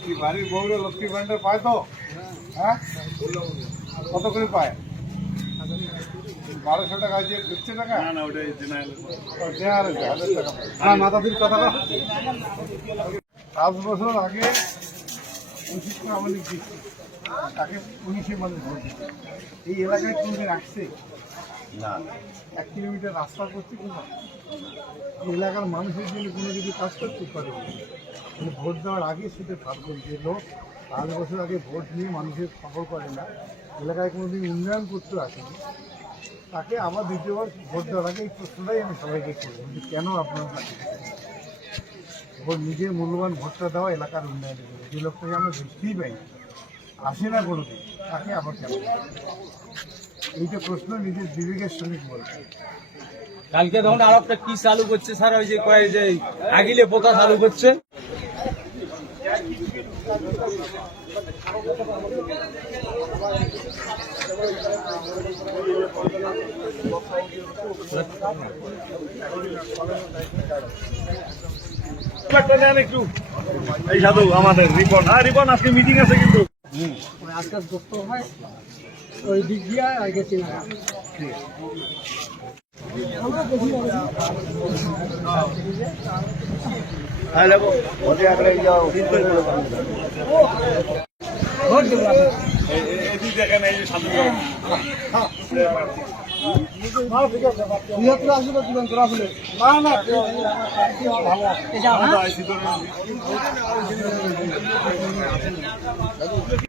কি বাড়ির বউরে লক্ষ্মী ভান্ডার পায় তো? হ্যাঁ? কত করে পায়? বারোশো টাকা দিয়ে দিচ্ছে টাকা না না ওটাই হাজার টাকা হ্যাঁ মাথা দিন কথা পাঁচ বছর আগে উচিত করে আমাদের দিচ্ছে তাকে পুলিশে মানুষ ভোট দিচ্ছে এই এলাকায় কোনদিন আসছে? না এক কিলোমিটার রাস্তা করছে কোনো এলাকার মানুষের জন্য কোনো কিছু কাজ করতে পারে ভোট দেওয়ার আগে সেটা ভাববেন যে লোক পাঁচ বছর আগে ভোট নিয়ে মানুষের খবর করে না। এলাকায় কোনোদিন উন্নয়ন করতে আসেনি। তাকে আবার দ্বিতীয়বার ভোট দেওয়ার আগে এই প্রশ্নটাই আমি সবাইকে করব যে কেন আপনারা দিচ্ছেন? ভোট নিজের মূল্যবান ভোটটা দেওয়া এলাকার উন্নয়নের জন্য। যে লোকটাকে আমরা দেখতেই পাই আসে না কোনোদিন, তাকে আবার কেন এইটা প্রশ্ন নিজের বিবেকের সঙ্গে বলবে কালকে তখন আর একটা কি চালু করছে স্যার? ওই যে কয় যে আগিলে পোতা চালু করছে। একটু। এই সাধু আমাদের রিপন হ্যাঁ রিপন আজকে মিটিং আছে কিন্তু। আজকে হয়। ওই দিক দিয়ে হ্যাঁ তোরা আসলে না ভালো